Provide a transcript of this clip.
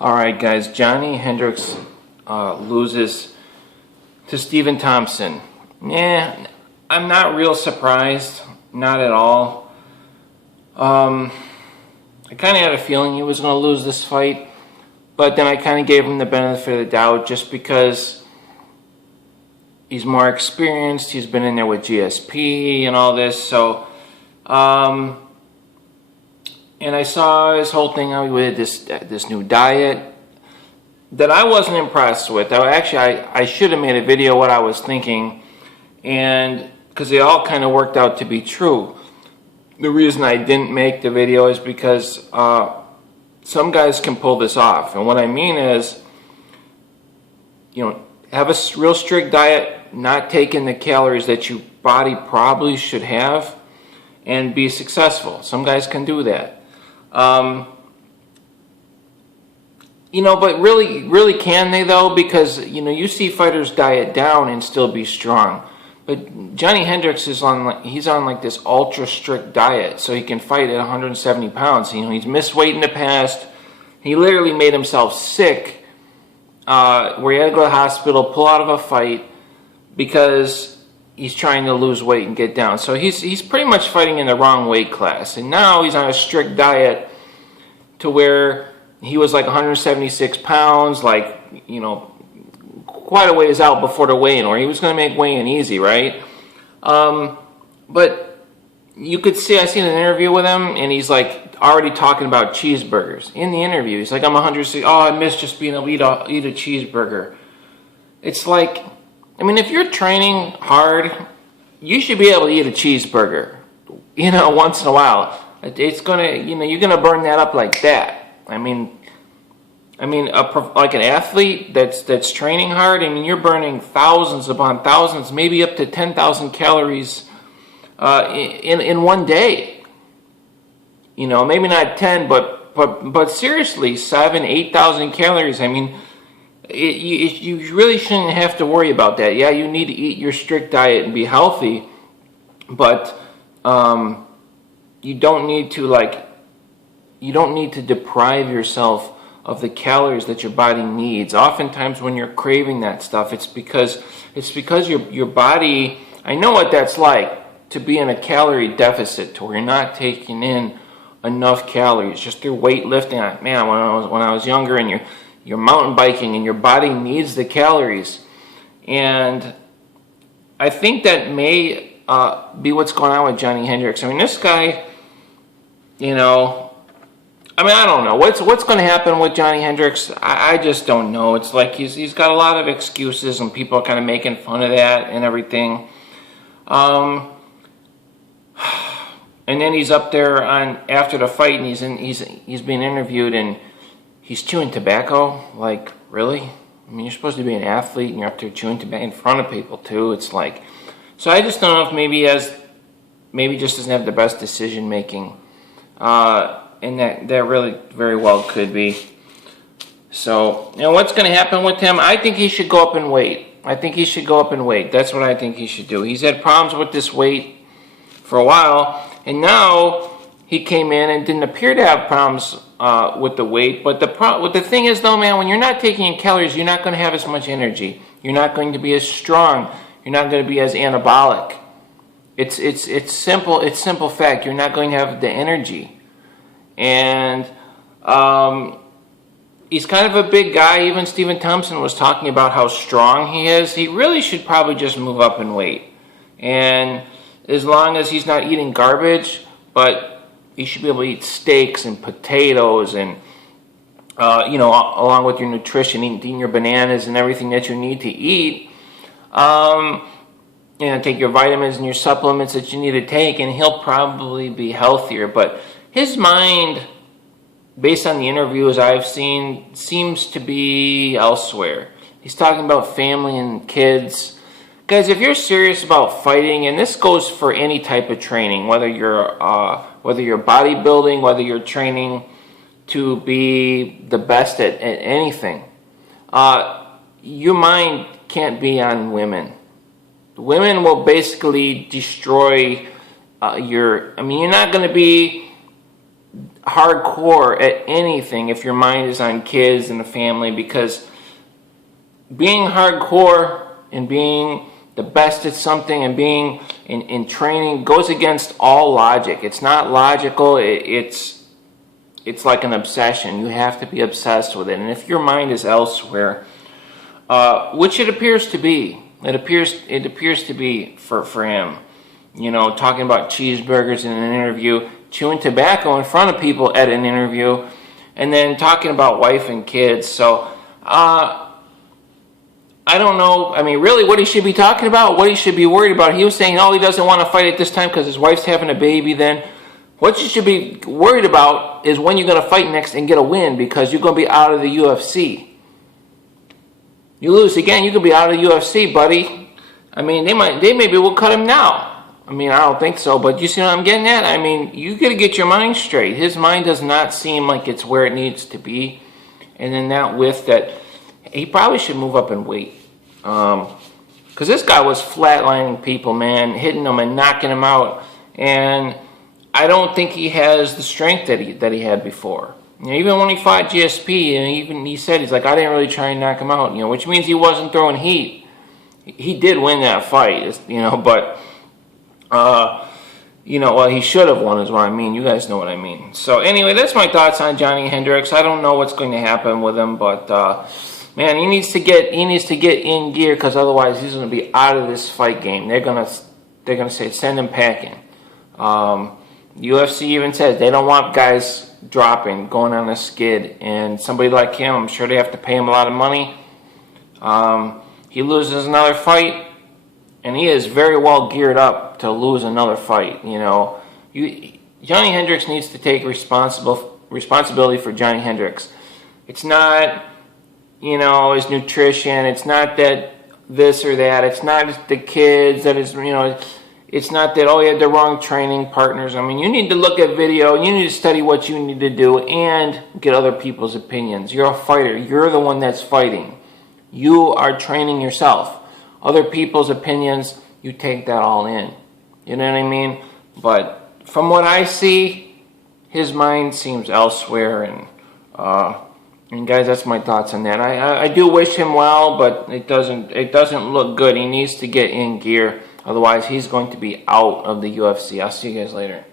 Alright guys, Johny Hendricks loses to Thompson. Yeah, I'm not real surprised, not at all. I kind of had a feeling he was going to lose this fight, but then I kind of gave him the benefit of the doubt just because he's more experienced, he's been in there with GSP and all this, so and I saw his whole thing with this new diet that I wasn't impressed with. I should have made a video what I was thinking, and because they all kind of worked out to be true. The reason I didn't make the video is because some guys can pull this off, and what I mean is, have a real strict diet, not taking the calories that your body probably should have, and be successful. Some guys can do that. But really can they though? Because, you see fighters diet down and still be strong. But Johny Hendricks he's on like this ultra strict diet, so he can fight at 170 pounds. He's missed weight in the past. He literally made himself sick, where he had to go to the hospital, pull out of a fight, because he's trying to lose weight and get down. So he's pretty much fighting in the wrong weight class. And now he's on a strict diet to where he was like 176 pounds, quite a ways out before the weigh-in, or he was going to make weigh-in easy, right? But you could see, I seen an interview with him, and he's like already talking about cheeseburgers. In the interview, he's like, I'm 160, I miss just being able to eat a cheeseburger. It's like, if you're training hard, you should be able to eat a cheeseburger, once in a while. It's gonna, you're gonna burn that up like that. Like an athlete that's training hard. You're burning thousands upon thousands, maybe up to 10,000 calories in one day. Maybe not 10, but seriously, 7,000, 8,000 calories. You really shouldn't have to worry about that. Yeah, you need to eat your strict diet and be healthy, but you don't need to deprive yourself of the calories that your body needs. Oftentimes when you're craving that stuff, it's because your body, I know what that's like, to be in a calorie deficit, to where you're not taking in enough calories just through weightlifting. Man, when I was younger, and you're mountain biking and your body needs the calories. And I think that may be what's going on with Johny Hendricks. This guy, I don't know. What's going to happen with Johny Hendricks? I just don't know. It's like he's got a lot of excuses, and people are kind of making fun of that and everything. And then he's up there after the fight, and he's being interviewed, and he's chewing tobacco. Like, really? You're supposed to be an athlete, and you're up there chewing tobacco in front of people too. It's like, so I just don't know if maybe just doesn't have the best decision making. And that really very well could be. So, what's going to happen with him? I think he should go up in weight. That's what I think he should do. He's had problems with this weight for a while, and now he came in and didn't appear to have problems with the weight. But the thing is, though, man, when you're not taking in calories, you're not going to have as much energy. You're not going to be as strong. You're not going to be as anabolic. It's simple. It's simple fact. You're not going to have the energy. And he's kind of a big guy. Even Thompson was talking about how strong he is. He really should probably just move up in weight. And as long as he's not eating garbage, but he should be able to eat steaks and potatoes and, along with your nutrition, eating your bananas and everything that you need to eat. Take your vitamins and your supplements that you need to take, and he'll probably be healthier. But his mind, based on the interviews I've seen, seems to be elsewhere. He's talking about family and kids. Guys, if you're serious about fighting, and this goes for any type of training, whether you're bodybuilding, whether you're training to be the best at anything, your mind can't be on women. Women will basically destroy you're not going to be hardcore at anything if your mind is on kids and the family, because being hardcore and being the best at something and being in training goes against all logic. It's not logical. It's like an obsession. You have to be obsessed with it. And if your mind is elsewhere, which it appears to be, it appears to be for him. You know, talking about cheeseburgers in an interview, chewing tobacco in front of people at an interview, and then talking about wife and kids. So, I don't know. I mean, really, what he should be talking about, what he should be worried about. He was saying, oh, he doesn't want to fight at this time because his wife's having a baby then. What you should be worried about is when you're going to fight next and get a win, because you're going to be out of the UFC. You lose again, you could be out of the UFC, buddy. I mean, they maybe will cut him now. I mean, I don't think so, but you see what I'm getting at? I mean, you got to get your mind straight. His mind does not seem like it's where it needs to be. And then that with that, he probably should move up in weight. Because this guy was flatlining people, man, hitting them and knocking them out. And I don't think he has the strength that he had before. You know, even when he fought GSP, and even he said, he's like, I didn't really try and knock him out, you know, which means he wasn't throwing heat. He did win that fight, you know, but, you know, well, he should have won is what I mean. You guys know what I mean. So anyway, that's my thoughts on Johny Hendricks. I don't know what's going to happen with him, but, man, he needs to get in gear, because otherwise he's going to be out of this fight game. They're gonna say send him packing. UFC even says they don't want guys dropping, going on a skid, and somebody like him, I'm sure they have to pay him a lot of money. He loses another fight, and he is very well geared up to lose another fight. You know, Johny Hendricks needs to take responsibility for Johny Hendricks. It's not, you know, his nutrition. It's not that this or that. It's not the kids that is, you know, it's not that, oh, you had the wrong training partners. I mean, you need to look at video. You need to study what you need to do and get other people's opinions. You're a fighter. You're the one that's fighting. You are training yourself. Other people's opinions, you take that all in. You know what I mean? But from what I see, his mind seems elsewhere, and guys, that's my thoughts on that. I do wish him well, but it doesn't look good. He needs to get in gear. Otherwise, he's going to be out of the UFC. I'll see you guys later.